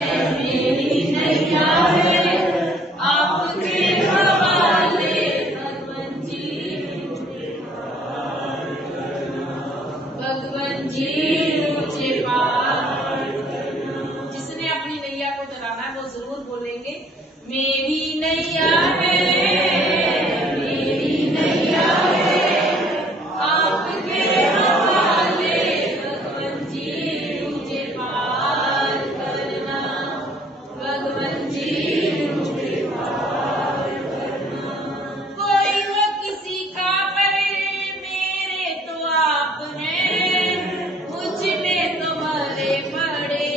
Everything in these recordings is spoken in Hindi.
मेरी नैया है आपके हवाले, भगवान जी मुझे पार। जिसने अपनी नैया को डराना है वो जरूर बोलेंगे मेरी नैया है, मेरी नैया है आपके हवाले, भगवान जी मुझे पार करना, भगवान जी मुझे पार करना। कोई हो किसी का पर मेरे तो आप हैं, मुझ में तो भरे पड़े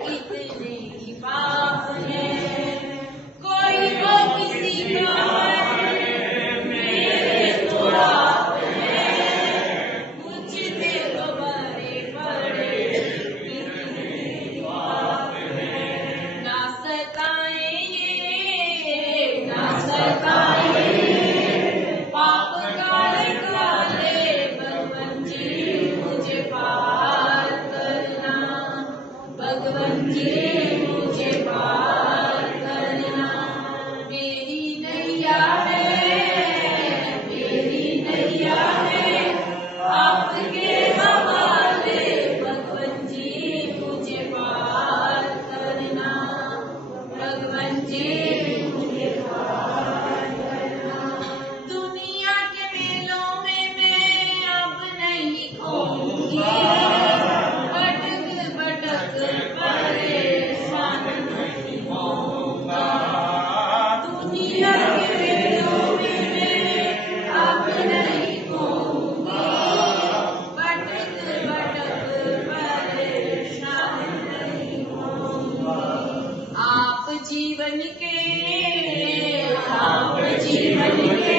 कितने ही पाप हैं। कोई हो किसी का पर मेरे तो आप हैं, मुझ में तो भरे पड़े कितने ही पाप हैं। ना सताएं ये, ना सताएं पाप काले काले, भगवान जी मुझे पार करना, भगवान जी मुझे पार करना। मेरी नैया है, मेरी नैया है आपके हवाले, भगवान जी मुझे पार करना, भगवान जी मुझे पार करना। दुनिया के मेलों में मैं अब नहीं खोऊंगी, भटक भटक परेशान नहीं होऊंगा। दुनिया के मेलों में मैं अब नहीं खोऊंगी, भटक भटक परेशान नहीं होऊंगा। आप जीवन के, आप जीवन के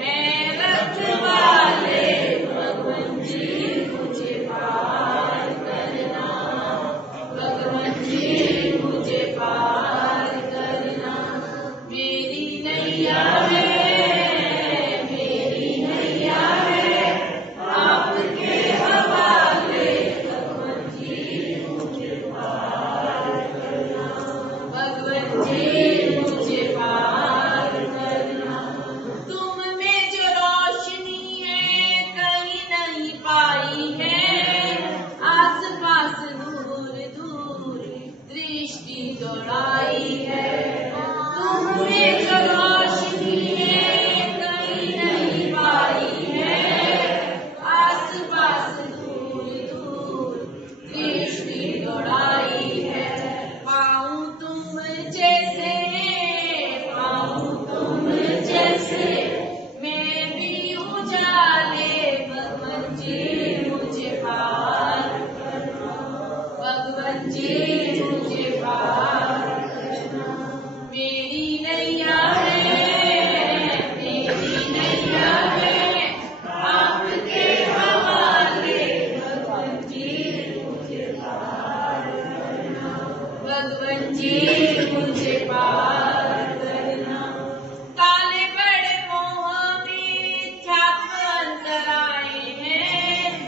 हैं रखवाले, भगवान जी मुझे पार करना, भगवान जी मुझे पार करना। मेरी नैया है, मेरी नैया है आपके हवाले, भगवान जी मुझे पार करना, भगवान जी मुझे पार करना। तुम में जो रोशनी है कहीं नहीं पाई है, आस पास दूर दूर दृष्टि दौड़ाई है। तुम में जो रोशनी है कहीं नहीं पाई है, आस पास दूर दूर दृष्टि दौड़ाई है। पाऊं तुम जैसे, पाऊं तुम जैसे मैं भी उजाले, भगवान जी मुझे पार करना, भगवान जी मुझे पार करना। मेरी नैया है, मेरी नैया है आपके हवाले, भगवान जी मुझे पार करना, भगवान जी मुझे पार करना। काले बड़े मोह में छाप अंदर आए हैं,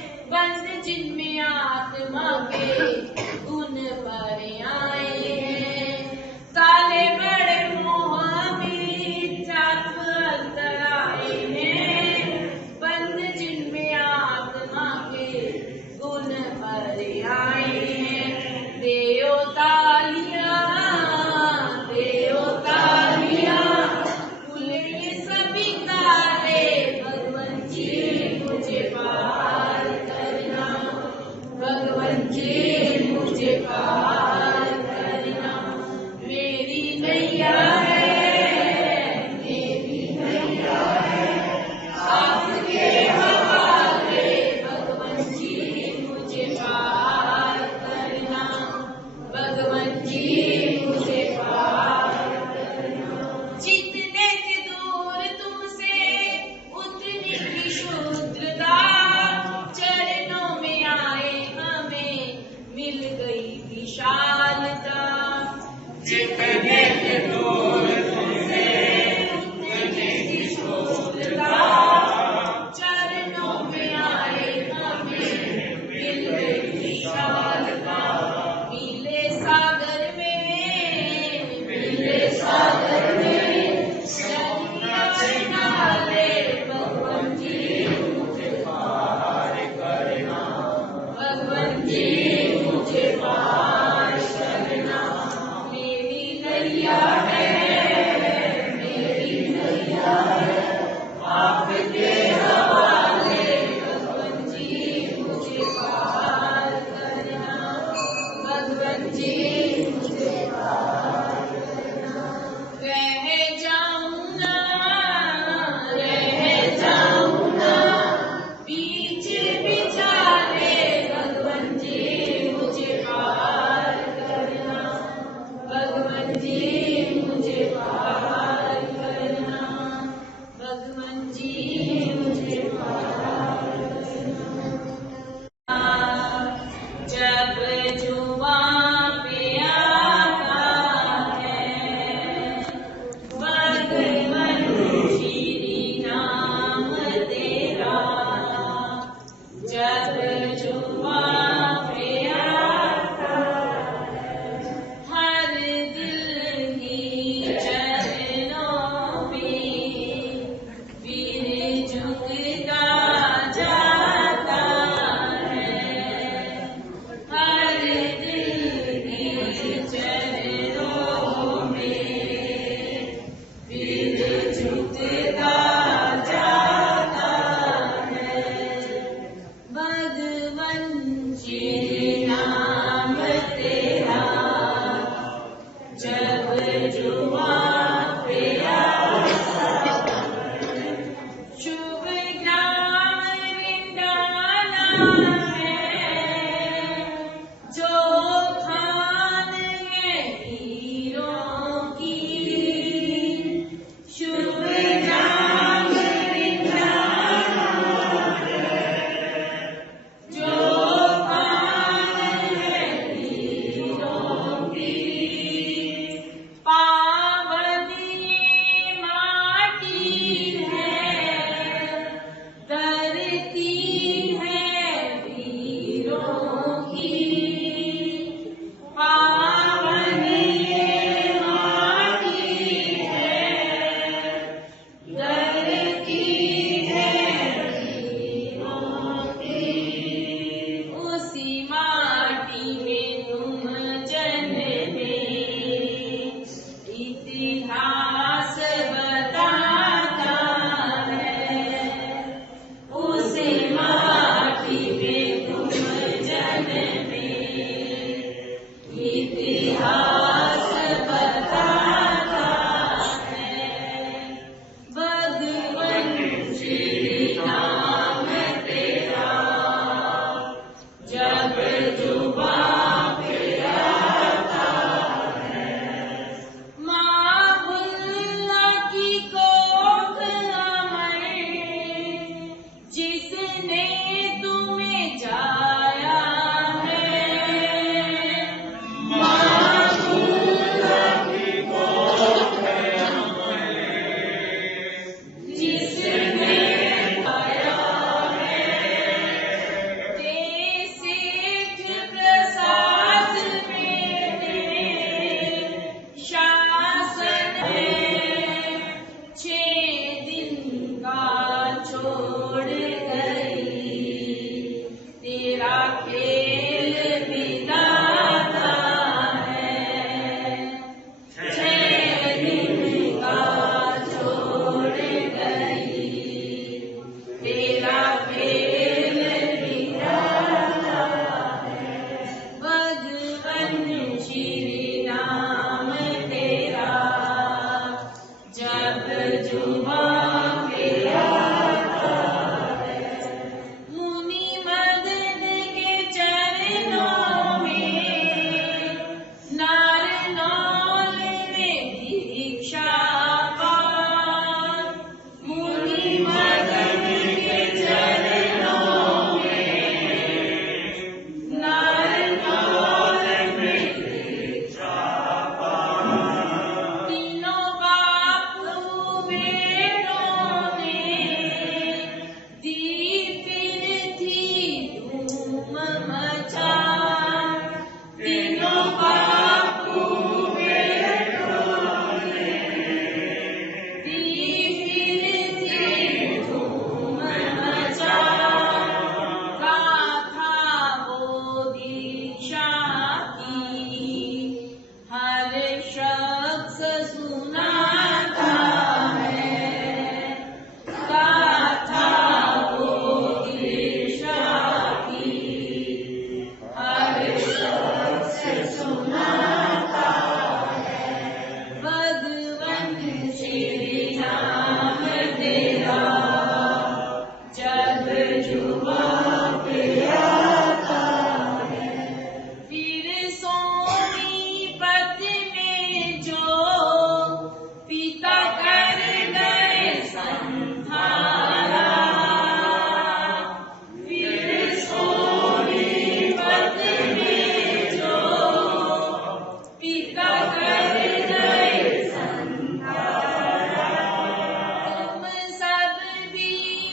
तुम सब भी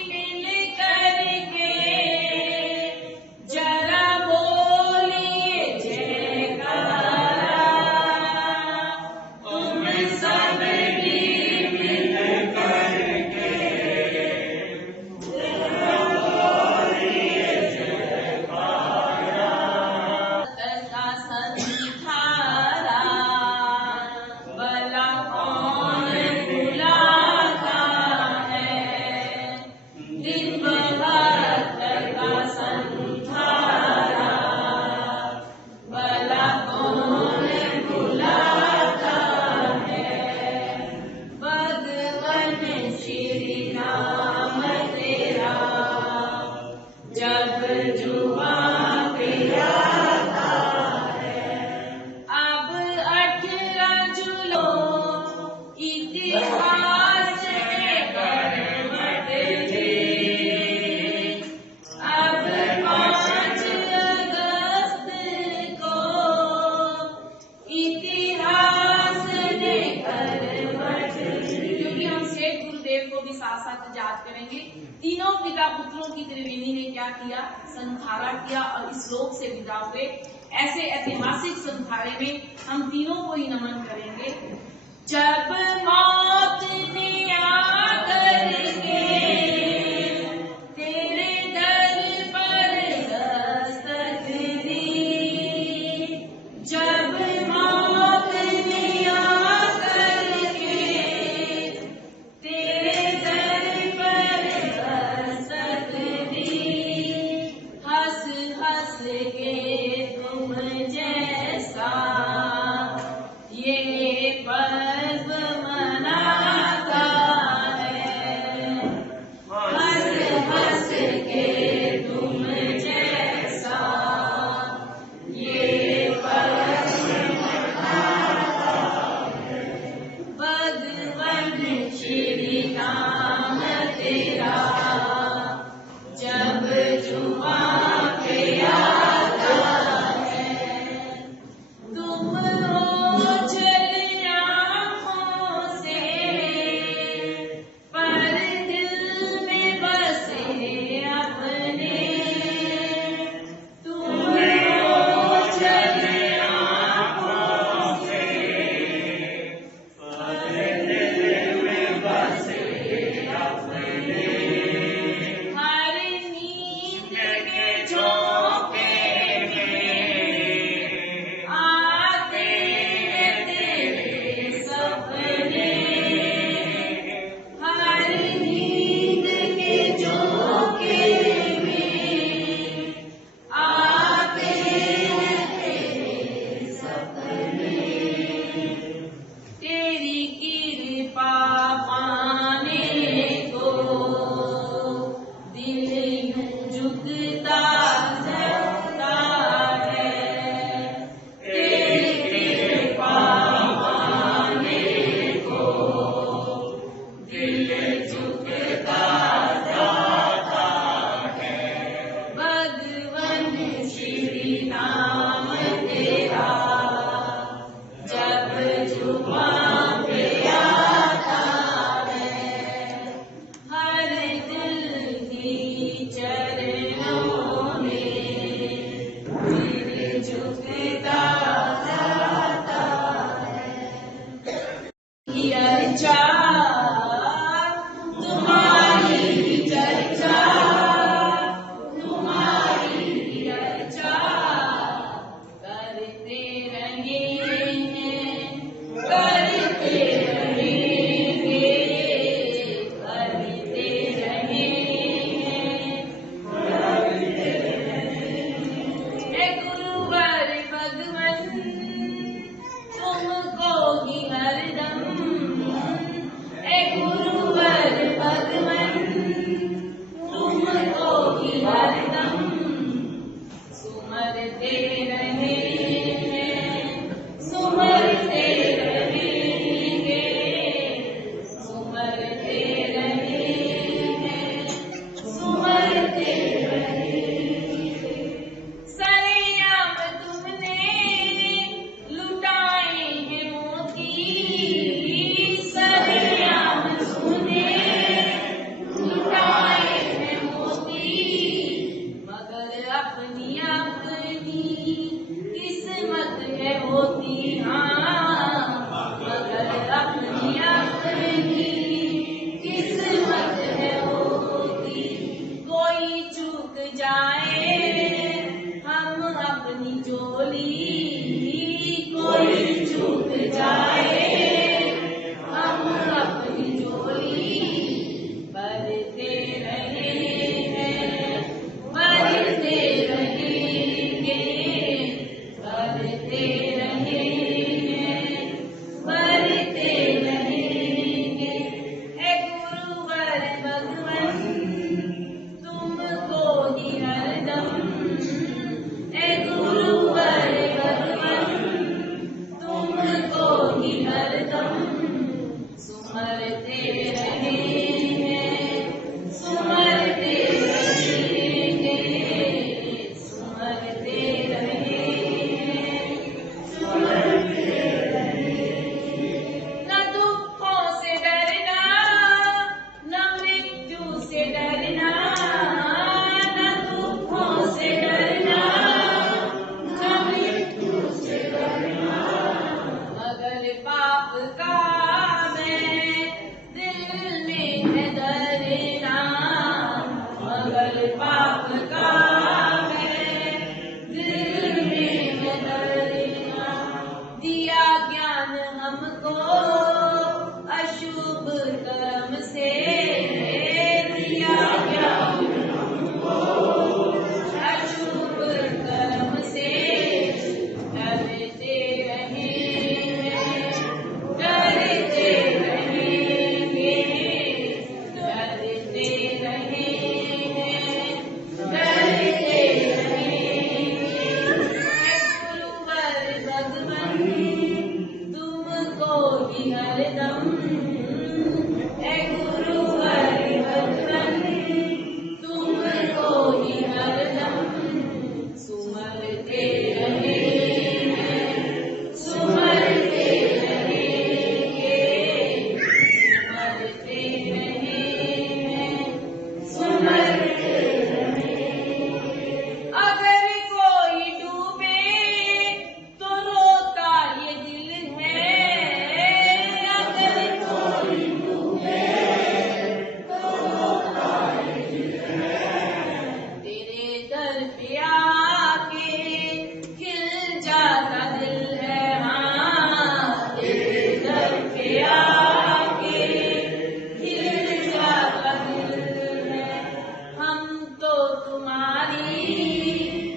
मिल कर के पुत्रों की त्रिवेणी ने क्या किया, संहारा किया और इस लोक से विदा हुए। ऐसे ऐतिहासिक संहारे में हम तीनों को ही नमन करेंगे। जब मौत ने आकर के तेरे दर पर दस्तक दी, जब मौत ने आकर के तेरे दर पर दस्तक दी, हंस हंस के तुम जैसा ये पर्व मनाता है, हंस हंस के तुम जैसा ये पर्व मनाता है। भगवान श्री राम तेरा जब जुबां पे आता है, तुम हो चल आँखों से पर दिल में बसे अपने, तुम हो चल आँखों से पर दिल में बसे अपने, हर नींद के झोंके में आते हैं तेरे सपने, हर नींद के झोंके में आते हैं तेरे सपने। तेरी कृपा पाने को दिल झुकता रहता है, तेरी कृपा पाने को दिल झुकता रहता है। भगवान श्री राम तेरा जब जुबां पे आता है, हर दिल की चरणों में दिल झुकता रहता है। चर्चा तुम्हारी चर्चा, तुम्हारी चर्चा करते रहेंगे, करते रहेंगे, करते रहेंगे, करते रहेंगे। हे गुरुवर भगवन तुमको ही हरदम, हे गुरुवर भगवन तुमको ही हरदम सुमरते रहेंगे, सुमरते रहेंगे, सुमरते रहेंगे, सुमरते रहेंगे। सरेआम तुमने लुटाए हैं मोती, सरेआम तुमने लुटाए हैं मोती, मगर अपनी अपनी किस्मत है होती, हाँ मगर अपनी अपनी किस्मत है होती। कोई चूक जाए हम अपनी झोली, कोई चूक जाए हम अपनी झोली, भरते रहेंगे, भरते रहेंगे, भरते रहेंगे, भरते रहेंगे। हे गुरुवर भगवन तुमको ही हर पाप का है, दिल में है दरिया। दिया ज्ञान हमको अशुभ कर्म से, दिया ज्ञान हमको अशुभ कर्म से। डरते रहेंगे, डरते रहेंगे, डरते रहेंगे, डरते रहेंगे। गुरुवर भगवान तुमको ही हरदम, गुरुवर भगवान तुमको ही हरदम सुमरते रहेंगे, सुमरते रहेंगे, सुमरते रहेंगे, सुमरते रहेंगे। अगर कोई डूबे तो रोता ये दिल है, अगर कोई डूबे तो रोता ये दिल है। तेरे दर पे आके खिल जाता दिल है, हाँ तेरे दर पे आके खिल जाता दिल है। हम तो तुम्हारी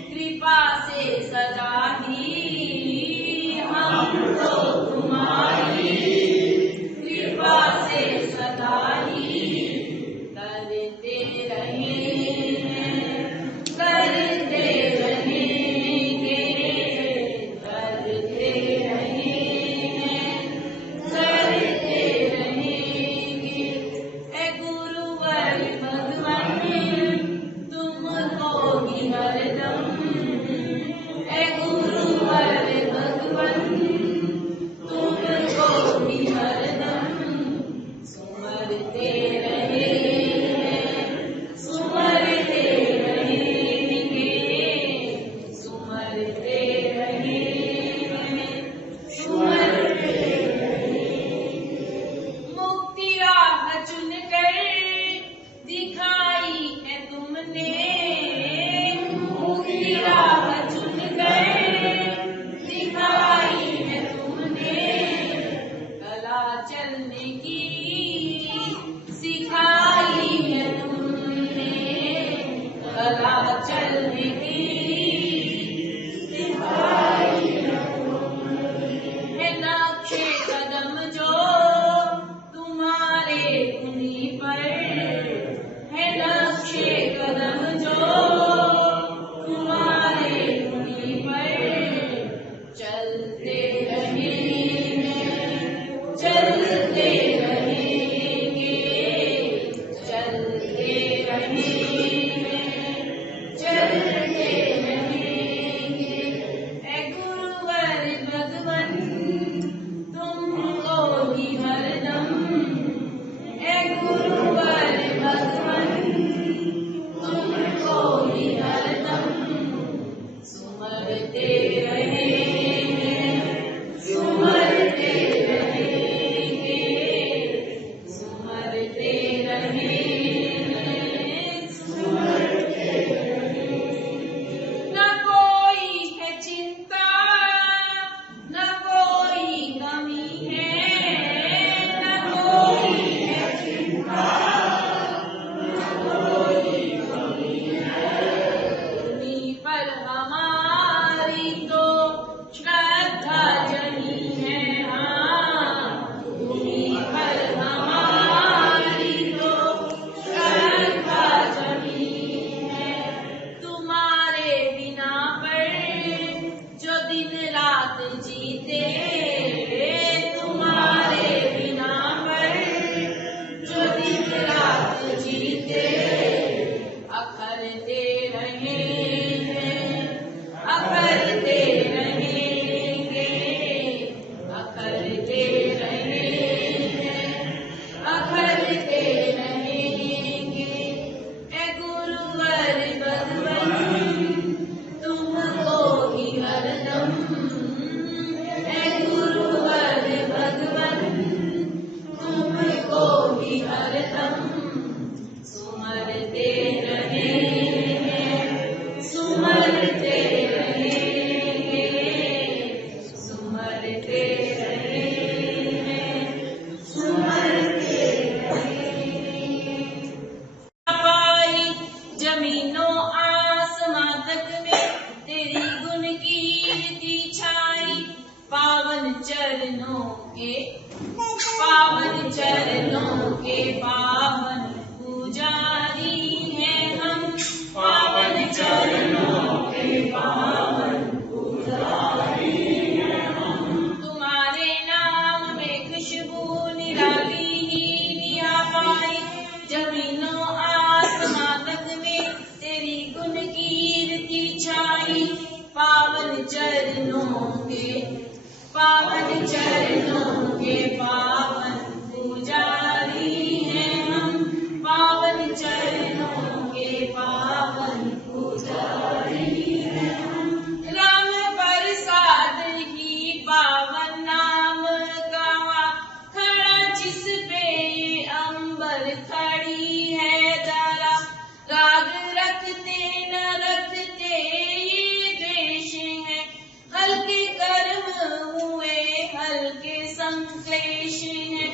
कृपा से सदा ही, हम तो तुम्हारी कृपा से सदा ही करते रहेंगे, करते रहेंगे, करते रहेंगे, करते रहेंगे। ए गुरुवर भगवान तुमको ही हरदम, ए गुरुवर भगवान तुमको ही हरदम सुमरते रहेंगे, सुमरते रहेंगे, सुमरते रहेंगे, सुमरते रहेंगे। मुक्ति राह चुनकर दिखाई है तुमने, मुक्ति राह चुनकर दिखाई है तुमने। कला चलने की सिखाई है तुमने, कला चलने की सिखाई है तुमने। है नक्शे कदम जो तुम्हारे उन्हीं पर, है नक्शे कदम जो तुम्हारे उन्हीं पर। चलते रहेंगे, चलते रहेंगे, चलते रहेंगे, जमीनों आसमां तक में तेरी गुण कीर्ति छाई। पावन चरणों के पावन पुजारी हैं हम। पावन चरणों के पावन पुजारी हैं हम। तुम्हारे नाम में खुशबू निराली ही निया पाई। जमीनों आसमां तक में तेरी गुण कीर्ति छाई। पावन चरणों के पावन पुजारी हैं हम। पावन चरणों के पावन पुजारी हैं हम। राम प्रसाद की पावन नाम गावा, खड़ा जिस पे ये अंबर खड़ी है धरा। राग रखते न रखते ये द्वेष है, हल्के कर्म हुए हल्के संक्लेश है।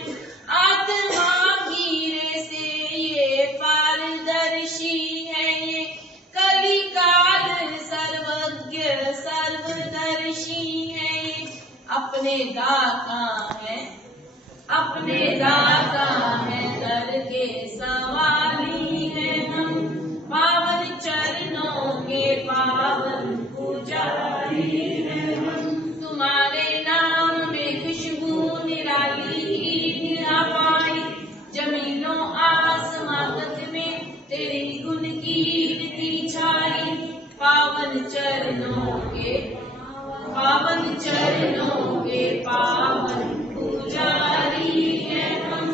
आत्मा हीरे से ये पारदर्शी है, ये कलिकाल सर्वज्ञ सर्वदर्शी है। ये अपने दाता है दर के सवाली है हम। पावन चरणों के पावन पुजारी हैं हम। तुम्हारे नाम में खुशबू निराली निरा पाई। जमीनों आसमां तक में तेरी गुण कीर्ति छाई। पावन चरणों के पावन पुजारी हैं हम।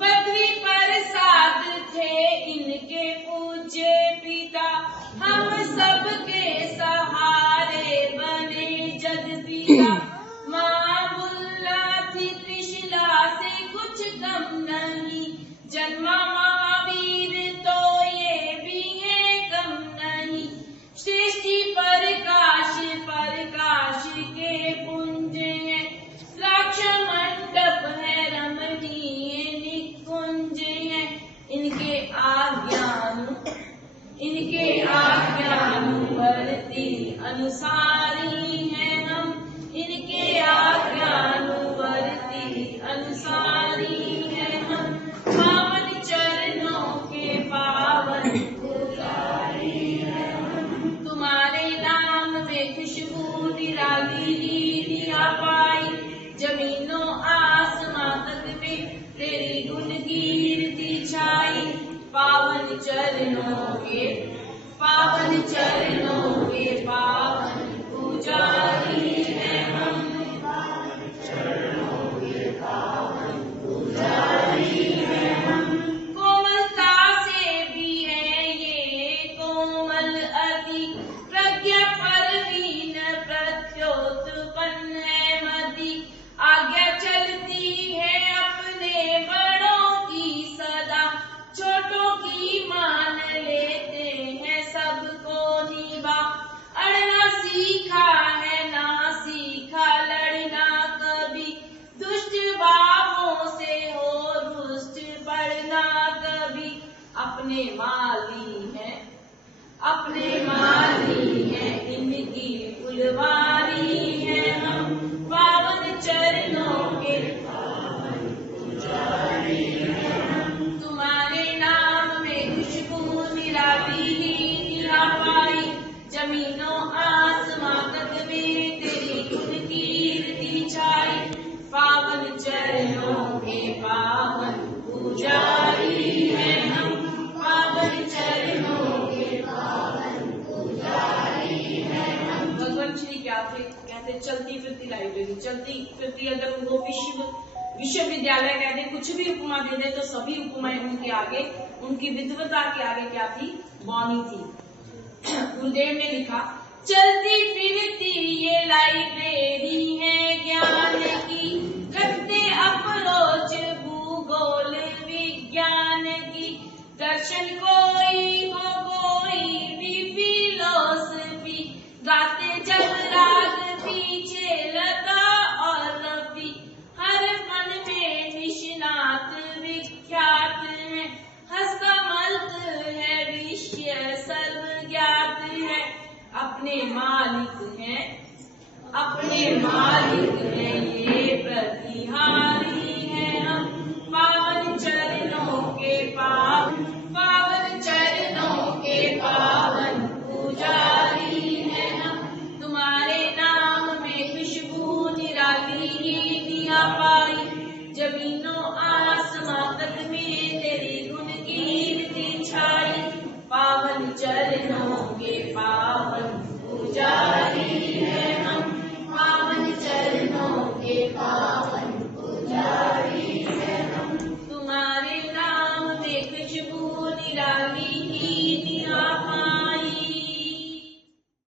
पृथ्वी पर साथ थे इनके पूज्य पिता, हम सबके सहारे बने जग पिता। माँ बुल्ला थी त्रिशला से कुछ कम नहीं, जन्मा महावीर तो ये भी है कम नहीं। सृष्टि प्रकाश के पुंज है, द्राक्ष मंडप है रमणीय निकुंज है। इनके आज्ञानुवर्ती अनुसारी हैं हम। इनके आज्ञानुवर्ती अनुसारी हैं हम। पावन चरणों के पावन पुजारी हैं हम। तुम्हारे नाम में खुशबू निराली निया पाई। जमीनों आसमां तक में तेरी गुण कीर्ति छाई। पावन चरणों के पावन पुजारी हैं हम। कोमलता से भी है ये कोमल अति, प्रज्ञा परवीन प्रत्योत्पन्न है मति। आज्ञा चलती है अपने बड़ों की सदा, छोटों की मान लेते हैं सबको निभा। अड़ना सीखा है ना सीखा लड़ना कभी, दुष्ट भावों से हो रुष्ट पड़ना कभी। अपने माली हैं इनकी फुलवारी है हम। पावन चरणों के पावन पुजारी हैं हम। तुम्हारे नाम में खुशबू निराली निया पाई। जमीनों आसमां तक में तेरी गुण कीर्ति छाई। पावन चरणों के पावन पुजारी हैं हम। पावन चरणों के पावन पुजारी हैं हम। भगवान श्री क्या थे? कहते चलती फिरती लाइब्रेरी। चलती फिरती अगर उनको विश्वविद्यालय कहते, कुछ भी उपमा दे दे तो सभी उपमाएं उनके आगे, उनकी विद्वता के आगे क्या थी? बौनी थी। गुरुदेव ने लिखा, चलती फिरती ये लाइब्रेरी है ज्ञान की, रखते अप्रोच भूगोल विज्ञान की। दर्शन कोई हो कोई भी फिलोसफी, गाते जब राग पीछे लता और रफी। हर मन में निष्णात ये दिया पाई, जमीनों आसमां तक में तेरी गुण कीर्ति छाई। पावन चरणों